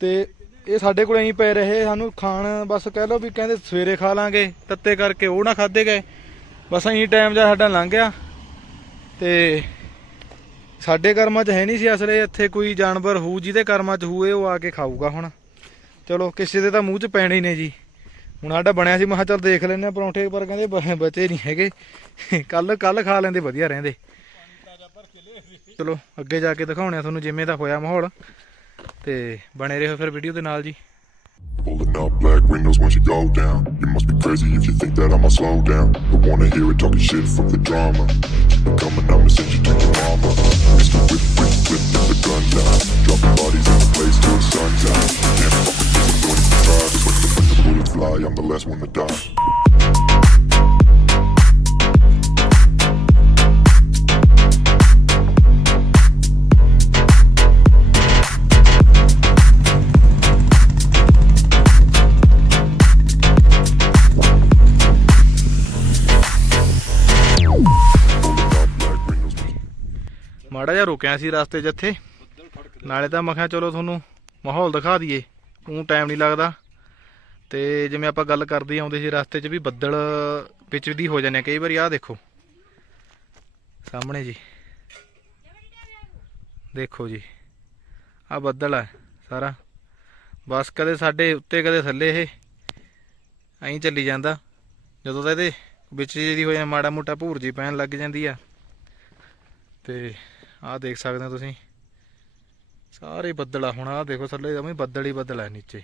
ਤੇ ਇਹ ਸਾਡੇ ਕੋਲ ਐਂ ਪਏ ਰਹੇ, ਸਾਨੂੰ ਖਾਣ ਬਸ ਕਹਿ ਲਓ ਵੀ ਕਹਿੰਦੇ ਸਵੇਰੇ ਖਾ ਲਾਂਗੇ, ਤੱਤੇ ਕਰਕੇ ਉਹ ਨਾ ਖਾਦੇ ਗਏ। ਬਸ ਐਂ ਟਾਈਮ ਜਾ ਸਾਡਾ ਲੰਘ ਗਿਆ। ਤੇ ਸਾਡੇ ਕਰਮਾਂ 'ਚ ਹੈ ਨਹੀਂ ਸੀ ਅਸਲੇ, ਇੱਥੇ ਕੋਈ ਜਾਨਵਰ ਹੋਊ ਜਿਹਦੇ ਕਰਮਾਂ 'ਚ ਹੋਏ ਉਹ ਆ ਕੇ ਖਾਊਗਾ ਹੁਣ। ਚਲੋ, ਕਿਸੇ ਦੇ ਤਾਂ ਮੂੰਹ 'ਚ ਪੈਣੇ ਹੀ ਨੇ ਜੀ। ਹੁਣ ਸਾਡਾ ਬਣਿਆ ਸੀ, ਮੈਂ ਕਿਹਾ ਚੱਲ ਦੇਖ ਲੈਂਦੇ ਆ ਪਰੌਂਠੇ, ਪਰ ਕਹਿੰਦੇ ਬਚੇ ਨਹੀਂ ਹੈਗੇ। ਕੱਲ ਕੱਲ ਖਾ ਲੈਂਦੇ, ਵਧੀਆ ਰਹਿੰਦੇ। ਚਲੋ, ਅੱਗੇ ਜਾ ਕੇ ਦਿਖਾਉਣੇ ਆ ਤੁਹਾਨੂੰ, ਜਿਵੇਂ ਦਾ ਹੋਇਆ ਮਾਹੌਲ। ਤੇ ਬਣੇ ਰਹੋ ਫਿਰ ਵੀਡੀਓ ਦੇ ਨਾਲ ਜੀ। Pulling up black windows once you go down. You must be crazy if you think that I'ma slow down. Don't wanna hear it talking shit, fuck the drama. Keep it coming, I'ma send you to your mama. Mr. Whip, whip, whip, get the gun down. Dropping bodies in the place till the sun's out. Can't fuck with this, I'm going to try. Just when the bullets fly, I'm the last one to die. ਮਾੜਾ ਜਿਹਾ ਰੁਕਿਆ ਸੀ ਰਸਤੇ 'ਚ ਇੱਥੇ। ਨਾਲੇ ਤਾਂ ਮੈਂ ਕਿਹਾ ਚਲੋ ਤੁਹਾਨੂੰ ਮਾਹੌਲ ਦਿਖਾ ਦਈਏ ਉਹ ਟਾਈਮ ਨਹੀਂ ਲੱਗਦਾ। ਤੇ ਜਿਵੇਂ ਆਪਾਂ ਗੱਲ ਕਰਦੇ ਆਉਂਦੇ ਸੀ ਰਸਤੇ 'ਚ ਵੀ ਬੱਦਲ ਵਿੱਚ ਦੀ ਹੋ ਜਾਂਦੇ ਆ, ਕਈ ਵਾਰੀ ਆਹ ਦੇਖੋ। ਸਾਹਮਣੇ ਜੀ। ਦੇਖੋ ਜੀ, ਆਹ ਬੱਦਲ ਆ ਸਾਰਾ। ਬਸ ਕਦੇ ਸਾਡੇ ਉੱਤੇ, ਕਦੇ ਥੱਲੇ ਇਹ। ਐਂ ਚੱਲੀ ਜਾਂਦਾ। ਜਦੋਂ ਤਾਂ ਇਹਦੇ ਵਿੱਚ ਜਿਹਦੀ ਹੋ ਜਾਂਦਾ ਮਾੜਾ ਮੋਟਾ ਭੂਰ ਜੀ ਪੈਣ ਲੱਗ ਜਾਂਦੀ ਆ। ਤੇ ਆਹ ਦੇਖ ਸਕਦੇ ਹੋ ਤੁਸੀਂ। ਸਾਰੇ ਬੱਦਲ ਆ ਹੁਣ, ਆਹ ਦੇਖੋ ਥੱਲੇ ਜਮੇ ਬੱਦਲ ਹੀ ਬੱਦਲ ਆ ਨੀਚੇ।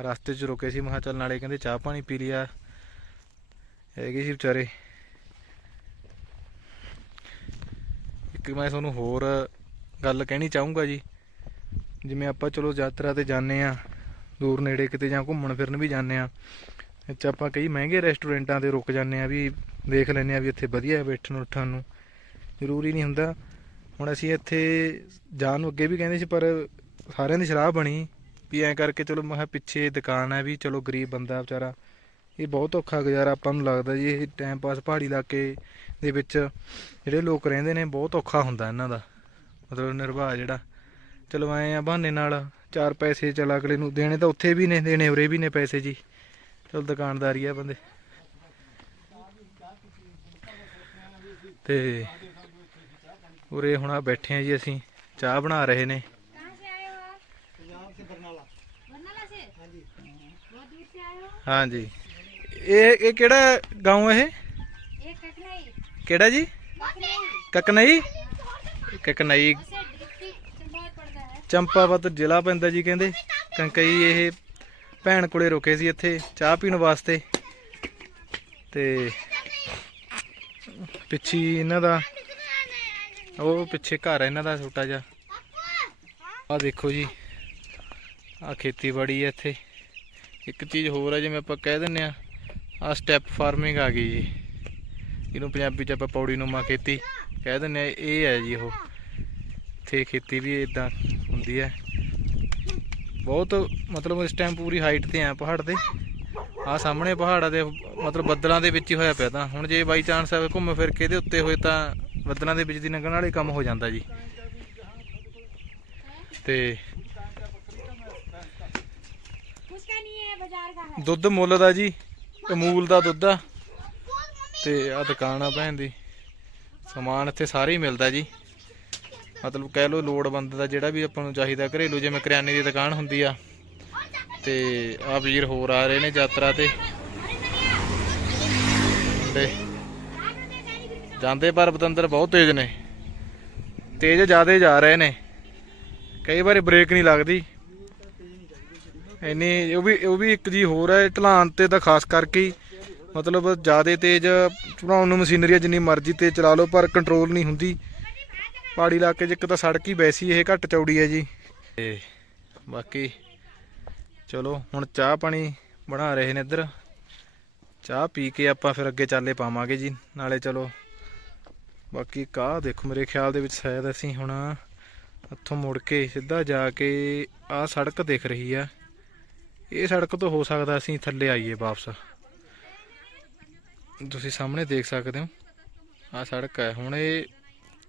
ਰਸਤੇ 'ਚ ਰੁਕੇ ਸੀ, ਮੈਂ ਚੱਲ ਨਾਲੇ ਕਹਿੰਦੇ ਚਾਹ ਪਾਣੀ ਪੀ ਲਿਆ। ਹੈਗੇ ਸੀ ਵਿਚਾਰੇ। ਇੱਕ ਮੈਂ ਤੁਹਾਨੂੰ ਹੋਰ ਗੱਲ ਕਹਿਣੀ ਚਾਹੂੰਗਾ ਜੀ। ਜਿਵੇਂ ਆਪਾਂ ਚਲੋ ਯਾਤਰਾ ਤੇ ਜਾਂਦੇ ਆ ਦੂਰ ਨੇੜੇ ਕਿਤੇ ਜਾਂ ਘੁੰਮਣ ਫਿਰਨ ਵੀ ਜਾਂਦੇ ਆ ਇੱਥੇ ਆਪਾਂ ਕਈ ਮਹਿੰਗੇ ਰੈਸਟੋਰੈਂਟਾਂ ਤੇ ਰੁਕ ਜਾਂਦੇ ਆ ਵੀ ਦੇਖ ਲੈਂਦੇ ਆ ਵੀ ਇੱਥੇ ਵਧੀਆ ਹੈ ਬੈਠਣ ਉੱਠਣ ਨੂੰ। ਜ਼ਰੂਰੀ ਨਹੀਂ ਹੁੰਦਾ। ਹੁਣ ਅਸੀਂ ਇੱਥੇ ਜਾਣ ਨੂੰ ਅੱਗੇ ਵੀ ਕਹਿੰਦੇ ਸੀ, ਪਰ ਸਾਰਿਆਂ ਦੀ ਸਲਾਹ ਬਣੀ ਵੀ ਐਂ ਕਰਕੇ ਚਲੋ ਮੈਂ ਕਿਹਾ ਪਿੱਛੇ ਦੁਕਾਨ ਹੈ ਵੀ ਚਲੋ ਗਰੀਬ ਬੰਦਾ ਵਿਚਾਰਾ। ਇਹ ਬਹੁਤ ਔਖਾ ਗੁਜ਼ਾਰਾ ਆਪਾਂ ਨੂੰ ਲੱਗਦਾ ਜੀ, ਇਹ ਟਾਈਮ ਪਾਸ ਪਹਾੜੀ ਇਲਾਕੇ ਦੇ ਵਿੱਚ ਜਿਹੜੇ ਲੋਕ ਰਹਿੰਦੇ ਨੇ, ਬਹੁਤ ਔਖਾ ਹੁੰਦਾ ਇਹਨਾਂ ਦਾ। ਮਤਲਬ ਨਿਰਵਾਹ ਜਿਹੜਾ। ਚਲੋ ਐਂ ਆ ਬਹਾਨੇ ਨਾਲ ਚਾਰ ਪੈਸੇ ਚਲ ਅਗਲੇ ਨੂੰ ਦੇਣੇ ਤਾਂ ਉੱਥੇ ਵੀ ਨੇ, ਦੇਣੇ ਉਰੇ ਵੀ ਨੇ ਪੈਸੇ ਜੀ। ਚਲ ਦੁਕਾਨਦਾਰੀ ਆ ਬੰਦੇ। ਤੇ ਉਰੇ ਹੁਣ ਆ ਬੈਠੇ ਆ ਜੀ ਅਸੀਂ। ਚਾਹ ਬਣਾ ਰਹੇ ਨੇ। ਹਾਂਜੀ। ਇਹ ਇਹ ਕਿਹੜਾ گاؤں ਇਹ? ਕਿਹੜਾ ਜੀ? ਕਕਨਈ। ਕਕਨਈ? ਚੰਪਾਵਤ ਜ਼ਿਲ੍ਹਾ ਪੈਂਦਾ ਜੀ ਕਹਿੰਦੇ। ਕੰਕਈ ਇਹ ਭੈਣ ਕੋਲੇ ਰੁਕੇ ਸੀ ਇੱਥੇ ਚਾਹ ਪੀਣ ਵਾਸਤੇ। ਤੇ ਪਿੱਛੇ ਇਹਨਾਂ ਦਾ ਉਹ ਪਿੱਛੇ ਘਰ ਹੈ ਇਹਨਾਂ ਦਾ ਛੋਟਾ ਜਿਹਾ। ਆ ਦੇਖੋ ਜੀ ਆ ਖੇਤੀਬਾੜੀ ਹੈ ਇੱਥੇ। ਇੱਕ ਚੀਜ਼ ਹੋਰ ਹੈ ਜਿਵੇਂ ਆਪਾਂ ਕਹਿ ਦਿੰਨੇ ਆ ਆ ਸਟੈਪ ਫਾਰਮਿੰਗ ਆ ਗਈ ਜੀ। ਇਹਨੂੰ ਪੰਜਾਬੀ ਚ ਆਪਾਂ ਪੌੜੀ ਨੂੰਮਾ ਖੇਤੀ ਕਹਿ ਦਿੰਨੇ ਆ, ਇਹ ਹੈ ਜੀ ਉਹ। ਇੱਥੇ ਖੇਤੀ ਵੀ ਇਦਾਂ ਹੁੰਦੀ ਹੈ ਬਹੁਤ ਮਤਲਬ ਇਸ ਟਾਈਮ ਪੂਰੀ ਹਾਈਟ ਤੇ ਆ ਪਹਾੜ ਦੇ ਆ ਸਾਹਮਣੇ ਪਹਾੜਾਂ ਦੇ ਮਤਲਬ ਬੱਦਲਾਂ ਦੇ ਵਿੱਚ ਹੀ ਹੋਇਆ ਪਿਆ ਤਾਂ। ਹੁਣ ਜੇ ਬਾਈ ਚਾਂਸ ਘੁੰਮ ਫਿਰ ਕੇ ਇਹਦੇ ਉੱਤੇ ਹੋਏ ਤਾਂ ਬੱਦਲਾਂ ਦੇ ਬਿਜਲੀ ਦੀ ਲੰਘਣ ਵਾਲੇ ਕੰਮ ਹੋ ਜਾਂਦਾ ਜੀ। ਤੇ ਦੁੱਧ ਮੁੱਲ ਦਾ ਜੀ, ਅਮੂਲ ਦਾ ਦੁੱਧ ਆ। ਤੇ ਆ ਦੁਕਾਨ ਆ ਭੈਣ ਦੀ। ਸਮਾਨ ਇੱਥੇ ਸਾਰੇ ਹੀ ਮਿਲਦਾ ਜੀ। ਮਤਲਬ ਕਹਿ ਲੋ ਲੋੜਵੰਦ ਦਾ ਜਿਹੜਾ ਵੀ ਆਪਾਂ ਨੂੰ ਚਾਹੀਦਾ, ਘਰੇਲੂ ਜਿਵੇਂ ਕਰਿਆਨੇ ਦੀ ਦੁਕਾਨ ਹੁੰਦੀ ਆ। ਤੇ ਆ ਵੀਰ ਹੋਰ ਆ ਰਹੇ ਨੇ ਯਾਤਰਾ ਤੇ। ਤੇ ਜਾਂਦੇ ਪਰ ਬਤੰਦਰ ਬਹੁਤ ਤੇਜ਼ ਨੇ। ਤੇਜ਼ ਜ਼ਿਆਦਾ ਜਾ ਰਹੇ ਨੇ। ਕਈ ਵਾਰੀ ਬ੍ਰੇਕ ਨਹੀਂ ਲੱਗਦੀ। ਇੰਨੀ ਉਹ ਵੀ ਉਹ ਵੀ ਇੱਕ ਜੀ ਹੋਰ ਹੈ ਢਲਾਨ ਤੇ ਤਾਂ ਖਾਸ ਕਰਕੇ ਮਤਲਬ ਜ਼ਿਆਦਾ ਤੇਜ਼ ਚੜਾਉਣ ਨੂੰ ਮਸ਼ੀਨਰੀ ਆ, ਜਿੰਨੀ ਮਰਜ਼ੀ ਤੇ ਚਲਾ ਲਓ ਪਰ ਕੰਟਰੋਲ ਨਹੀਂ ਹੁੰਦੀ। ਪਹਾੜੀ ਇਲਾਕੇ 'ਚ ਇੱਕ ਤਾਂ ਸੜਕ ਹੀ ਵੈਸੀ ਇਹ ਘੱਟ ਚੌੜੀ ਹੈ ਜੀ। ਤੇ ਬਾਕੀ ਚਲੋ ਹੁਣ ਚਾਹ ਪਾਣੀ ਬਣਾ ਰਹੇ ਨੇ ਇੱਧਰ। ਚਾਹ ਪੀ ਕੇ ਆਪਾਂ ਫਿਰ ਅੱਗੇ ਚਾਲੇ ਪਾਵਾਂਗੇ ਜੀ। ਨਾਲੇ ਚਲੋ ਬਾਕੀ ਕਾਹ ਦੇਖੋ, ਮੇਰੇ ਖਿਆਲ ਦੇ ਵਿੱਚ ਸ਼ਾਇਦ ਅਸੀਂ ਹੁਣ ਇੱਥੋਂ ਮੁੜ ਕੇ ਸਿੱਧਾ ਜਾ ਕੇ ਆਹ ਸੜਕ ਦਿਖ ਰਹੀ ਆ। ਇਹ ਸੜਕ ਤੋਂ ਹੋ ਸਕਦਾ ਅਸੀਂ ਥੱਲੇ ਆਈਏ ਵਾਪਸ। ਤੁਸੀਂ ਸਾਹਮਣੇ ਦੇਖ ਸਕਦੇ ਹੋ, ਆਹ ਸੜਕ ਹੈ। ਹੁਣ ਇਹ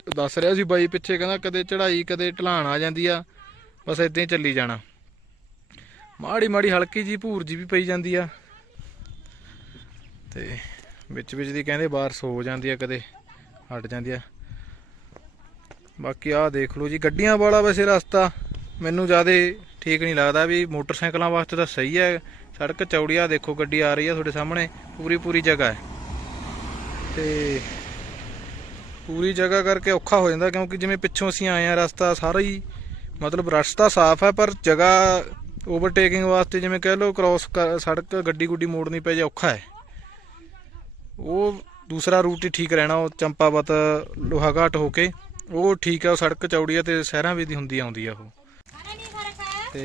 ਦੱਸ ਰਿਹਾ ਸੀ ਬਾਈ ਪਿੱਛੇ, ਕਹਿੰਦਾ ਕਦੇ ਚੜ੍ਹਾਈ, ਕਦੇ ਢਲਾਣ ਆ ਜਾਂਦੀ ਆ, ਬਸ ਇਦਾਂ ਹੀ ਚੱਲੀ ਜਾਣਾ। ਮਾੜੀ ਮਾੜੀ ਹਲਕੀ ਜੀ ਭੂਰ ਜੀ ਵੀ ਪਈ ਜਾਂਦੀ ਆ। ਤੇ ਵਿੱਚ ਵਿੱਚ ਦੀ ਕਹਿੰਦੇ ਬਾਰਿਸ਼ ਹੋ ਜਾਂਦੀ ਆ ਕਦੇ। ਹਟ ਜਾਂਦੀ ਆ। ਬਾਕੀ ਆਹ ਦੇਖ ਲਓ ਜੀ, ਗੱਡੀਆਂ ਵਾਲਾ ਵੈਸੇ ਰਸਤਾ ਮੈਨੂੰ ਜ਼ਿਆਦਾ ਠੀਕ ਨਹੀਂ ਲੱਗਦਾ ਵੀ ਮੋਟਰਸਾਈਕਲਾਂ ਵਾਸਤੇ ਤਾਂ ਸਹੀ ਹੈ। ਸੜਕ ਚੌੜੀ ਆ, ਦੇਖੋ ਗੱਡੀ ਆ ਰਹੀ ਆ ਤੁਹਾਡੇ ਸਾਹਮਣੇ, ਪੂਰੀ ਪੂਰੀ ਜਗ੍ਹਾ ਹੈ। ਤੇ ਪੂਰੀ ਜਗ੍ਹਾ ਕਰਕੇ ਔਖਾ ਹੋ ਜਾਂਦਾ ਕਿਉਂਕਿ ਜਿਵੇਂ ਪਿੱਛੋਂ ਅਸੀਂ ਆਏ ਆ, ਰਸਤਾ ਸਾਰਾ ਹੀ ਮਤਲਬ ਰਸਤਾ ਸਾਫ਼ ਹੈ, ਪਰ ਜਗ੍ਹਾ ਓਵਰਟੇਕਿੰਗ ਵਾਸਤੇ ਜਿਵੇਂ ਕਹਿ ਲਓ ਕ੍ਰਾਸ ਸੜਕ ਗੱਡੀ ਗੁੱਡੀ ਮੋੜਨੀ ਪੈ ਜਾ ਔਖਾ ਹੈ। ਉਹ ਦੂਸਰਾ ਰੂਟ ਹੀ ਠੀਕ ਰਹਿਣਾ ਉਹ ਚੰਪਾਵਤ ਲੋਹਾਘਾਟ ਹੋ ਕੇ ਉਹ ਠੀਕ ਆ ਉਹ ਸੜਕ ਚੌੜੀ ਆ ਤੇ ਸ਼ਹਿਰਾਂ ਵਿੱਚ ਦੀ ਹੁੰਦੀ ਆਉਂਦੀ ਆ ਉਹ। ਤੇ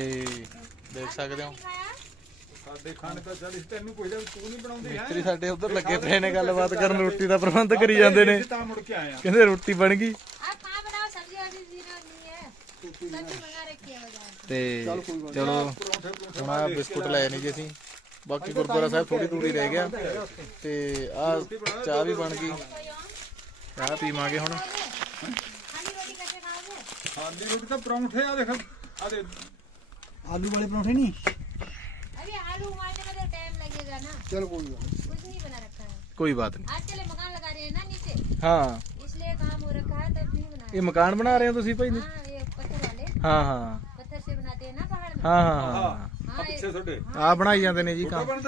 ਦੇਖ ਸਕਦੇ ਹੋ। ਸਾਡੇ ਖਾਣ ਦਾ ਚੱਲ ਇਸ ਤੈਨੂੰ ਕੋਈ ਤੂੰ ਨਹੀਂ ਬਣਾਉਂਦੀ ਹੈ? ਮਿਸਤਰੀ ਸਾਡੇ ਉਧਰ ਲੱਗੇ ਪਏ ਨੇ ਗੱਲਬਾਤ ਕਰਨ ਰੋਟੀ ਦਾ ਪ੍ਰਬੰਧ ਕਰੀ ਜਾਂਦੇ ਨੇ। ਕਹਿੰਦੇ ਰੋਟੀ ਬਣ ਗਈ। ਤੇ ਚਲੋ ਹੁਣ ਬਿਸਕੁਟ ਲੈ ਨੇ ਜੀ ਅਸੀਂ। ਬਾਕੀ ਗੁਰਦੁਆਰਾ ਸਾਹਿਬ ਥੋੜੀ ਦੂਰੀ ਰਹਿ ਗਿਆ ਤੇ ਆ ਚਾਹ ਵੀ ਬਣ ਗਈ ਚਾਹ ਪੀਵਾਂਗੇ ਹੁਣ खाली रोटी कैसे खाओगे ਖਾਲੀ ਰੋਟੀ ਤਾਂ ਪਰੌਂਠੇ ਆ ਦੇਖ ਆ ਦੇ आलू वाले पराठे नहीं अभी आलू उबालने में तो टाइम लगेगा ना चलो कोई बात कुछ नहीं बना रखा है ਕੋਈ ਬਾਤ ਨਹੀਂ आज चले मकान लगा रहे हैं ना नीचे ਹਾਂ इसलिए काम हो रखा है तब नहीं बना ਇਹ ਮਕਾਨ ਬਣਾ ਰਹੇ ਹੋ ਤੁਸੀਂ ਭਾਈ हाँ ये पत्थर वाले ਹਾਂ ਹਾਂ पत्थर से बनाते हैं ना पहाड़ में ਹਾਂ ਹਾਂ ਹਾਂ हाँ ਆ ਬਣਾਈ ਜਾਂਦੇ ਨੇ ਜੀ ਕੰਮ।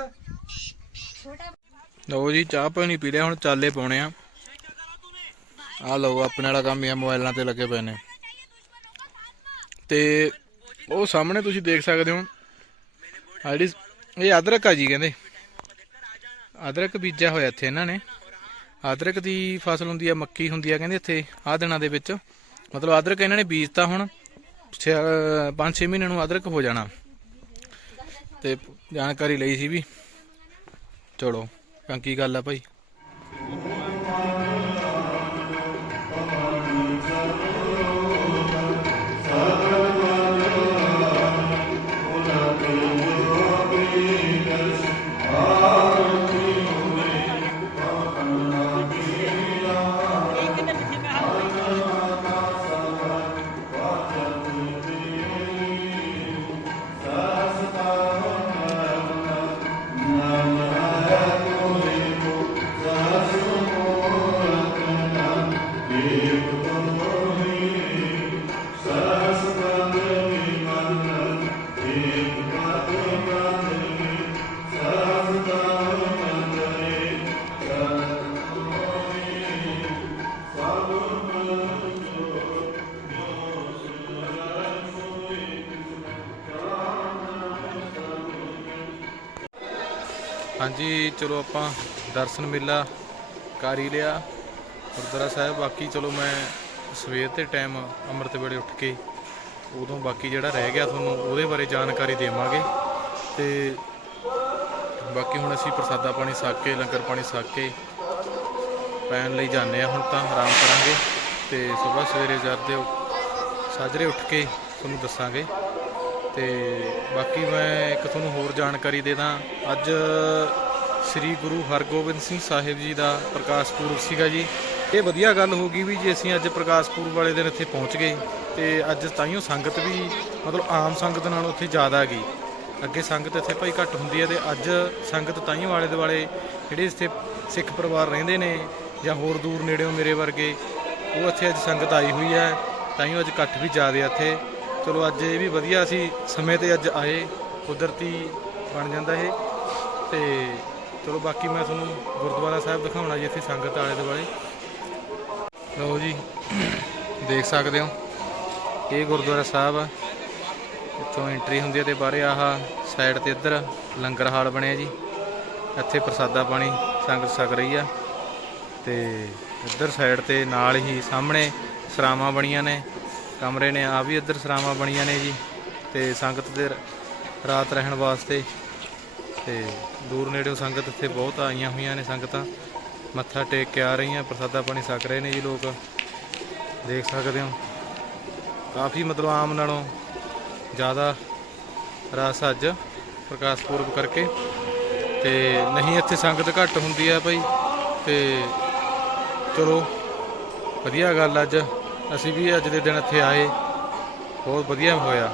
ਲਓ ਜੀ ਚਾਹ ਪਾਣੀ ਪੀ ਲਿਆ ਹੁਣ ਚਾਲੇ ਪਾਉਣੇ ਆ। ਆ ਲਓ ਆਪਣੇ ਵਾਲਾ ਕੰਮ ਹੀ ਆ ਮੋਬਾਈਲਾਂ ਤੇ ਲੱਗੇ ਪਏ ਨੇ। ਤੇ ਉਹ ਸਾਹਮਣੇ ਤੁਸੀਂ ਦੇਖ ਸਕਦੇ ਹੋ। ਆ ਇਹ ਅਦਰਕ ਆ ਜੀ ਕਹਿੰਦੇ। ਅਦਰਕ ਬੀਜਿਆ ਹੋਇਆ ਇੱਥੇ ਇਹਨਾਂ ਨੇ। ਅਦਰਕ ਦੀ ਫਸਲ ਹੁੰਦੀ ਆ ਮੱਕੀ ਹੁੰਦੀ ਆ ਕਹਿੰਦੇ ਇੱਥੇ ਆ ਦਿਨਾਂ ਦੇ ਵਿੱਚ। ਮਤਲਬ ਅਦਰਕ ਇਹਨਾਂ ਨੇ ਬੀਜਤਾ ਹੁਣ 5-6 ਮਹੀਨੇ ਨੂੰ ਅਦਰਕ ਹੋ ਜਾਣਾ। ਤੇ ਜਾਣਕਾਰੀ ਲਈ ਸੀ ਵੀ। ਚਲੋ ਕੰਕੀ ਗੱਲ ਆ ਭਾਈ। ਹਾਂਜੀ, ਚਲੋ ਆਪਾਂ ਦਰਸ਼ਨ ਮੇਲਾ ਕਰ ਹੀ ਲਿਆ। ਗੁਰਦੁਆਰਾ ਸਾਹਿਬ, ਬਾਕੀ ਚਲੋ ਮੈਂ ਸਵੇਰ ਦੇ ਟਾਈਮ ਅੰਮ੍ਰਿਤ ਵੇਲੇ ਉੱਠ ਕੇ ਉਦੋਂ ਬਾਕੀ ਜਿਹੜਾ ਰਹਿ ਗਿਆ ਤੁਹਾਨੂੰ, ਉਹਦੇ ਬਾਰੇ ਜਾਣਕਾਰੀ ਦੇਵਾਂਗੇ। ਤੇ ਬਾਕੀ ਹੁਣ ਅਸੀਂ ਪ੍ਰਸਾਦਾ ਪਾਣੀ ਛਕ ਕੇ, ਲੰਗਰ ਪਾਣੀ ਛਕ ਕੇ ਪੈਣ ਲਈ ਜਾਂਦੇ ਆ ਹੁਣ ਤਾਂ, ਆਰਾਮ ਕਰਾਂਗੇ। ਤੇ ਸਵੇਰ ਸਵੇਰੇ ਜਰਦੇ ਸਾਜਰੇ ਉੱਠ ਕੇ ਤੁਹਾਨੂੰ ਦੱਸਾਂਗੇ। ਤੇ ਬਾਕੀ ਮੈਂ ਇੱਕ ਤੁਹਾਨੂੰ ਹੋਰ ਜਾਣਕਾਰੀ ਦੇ ਦਾਂ। ਅੱਜ ਸ੍ਰੀ ਗੁਰੂ ਹਰਗੋਬਿੰਦ ਸਿੰਘ ਸਾਹਿਬ ਜੀ ਦਾ ਪ੍ਰਕਾਸ਼ ਪੁਰਬ ਸੀਗਾ ਜੀ। ਇਹ ਵਧੀਆ ਗੱਲ ਹੋ ਗਈ ਵੀ ਜੇ ਅਸੀਂ ਅੱਜ ਪ੍ਰਕਾਸ਼ ਪੁਰਬ ਵਾਲੇ ਦਿਨ ਇੱਥੇ ਪਹੁੰਚ ਗਏ ਤੇ ਅੱਜ ਤਾਈਓ ਸੰਗਤ ਵੀ ਮਤਲਬ ਆਮ ਸੰਗਤ ਨਾਲੋਂ ਉੱਥੇ ਜ਼ਿਆਦਾ ਗਈ ਅੱਗੇ ਸੰਗਤ ਇੱਥੇ ਭਾਈ ਘੱਟ ਹੁੰਦੀ ਹੈ ਤੇ ਅੱਜ ਸੰਗਤ ਤਾਈਓ ਵਾਲੇ ਦੁਆਲੇ ਜਿਹੜੇ ਇੱਥੇ ਸਿੱਖ ਪਰਿਵਾਰ ਰਹਿੰਦੇ ਨੇ ਜਾਂ ਹੋਰ ਦੂਰ ਨੇੜਿਓਂ ਮੇਰੇ ਵਰਗੇ, ਉਹ ਇੱਥੇ ਅੱਜ ਸੰਗਤ ਆਈ ਹੋਈ ਹੈ। ਤਾਈਓ ਅੱਜ ਇਕੱਠ ਵੀ ਜ਼ਿਆਦਾ ਹੈ ਇੱਥੇ। ਚਲੋ ਅੱਜ ਇਹ ਵੀ ਵਧੀਆ ਸੀ, ਸਮੇਂ ਤੇ ਅੱਜ ਆਏ, ਕੁਦਰਤੀ ਬਣ ਜਾਂਦਾ ਇਹ ਤੇ ਚਲੋ ਬਾਕੀ ਮੈਂ ਤੁਹਾਨੂੰ ਗੁਰਦੁਆਰਾ ਸਾਹਿਬ ਦਿਖਾਉਣਾ ਜੀ ਇੱਥੇ ਸੰਗਤ ਆਲੇ ਦੁਆਲੇ ਲਓ ਜੀ, ਦੇਖ ਸਕਦੇ ਹੋ, ਇਹ ਗੁਰਦੁਆਰਾ ਸਾਹਿਬ ਆ। ਇੱਥੋਂ ਐਂਟਰੀ ਹੁੰਦੀ ਹੈ ਤੇ ਬਾਹਰੇ ਆਹ ਸਾਈਡ ਤੇ ਇੱਧਰ ਲੰਗਰ ਹਾਲ ਬਣਿਆ ਜੀ। ਇੱਥੇ ਪ੍ਰਸਾਦਾ ਪਾਣੀ ਸੰਗਤ ਸਕ ਰਹੀ ਆ ਤੇ ਇੱਧਰ ਸਾਈਡ ਤੇ ਨਾਲ ਹੀ ਸਾਹਮਣੇ ਸਰਾਵਾਂ ਬਣੀਆਂ ਨੇ, ਕਮਰੇ ਨੇ ਆ ਵੀ ਇੱਧਰ ਸਰਾਵਾਂ ਬਣੀਆਂ ਨੇ ਜੀ। ਤੇ ਸੰਗਤ ਦੇ ਰਾਤ ਰਹਿਣ ਵਾਸਤੇ ਤੇ ਦੂਰ ਨੇੜਿਓਂ ਸੰਗਤ ਇੱਥੇ ਬਹੁਤ ਆਈਆਂ ਹੋਈਆਂ ਨੇ ਸੰਗਤਾਂ। ਮੱਥਾ ਟੇਕ ਕੇ ਆ ਰਹੀਆਂ, ਪ੍ਰਸਾਦਾ ਪਾਣੀ ਛਕ ਰਹੇ ਨੇ ਜੀ ਲੋਕ। ਦੇਖ ਸਕਦੇ ਹੋ। ਕਾਫੀ ਮਤਲਬ ਆਮ ਨਾਲੋਂ ਜ਼ਿਆਦਾ ਰਸ ਅੱਜ ਪ੍ਰਕਾਸ਼ ਪੁਰਬ ਕਰਕੇ। ਤੇ ਨਹੀਂ ਇੱਥੇ ਸੰਗਤ ਘੱਟ ਹੁੰਦੀ ਆ ਭਾਈ ਤੇ ਚਲੋ, ਵਧੀਆ ਗੱਲ ਅੱਜ। ਅਸੀਂ ਵੀ ਅੱਜ ਦੇ ਦਿਨ ਇੱਥੇ ਆਏ। ਬਹੁਤ ਵਧੀਆ ਹੋਇਆ।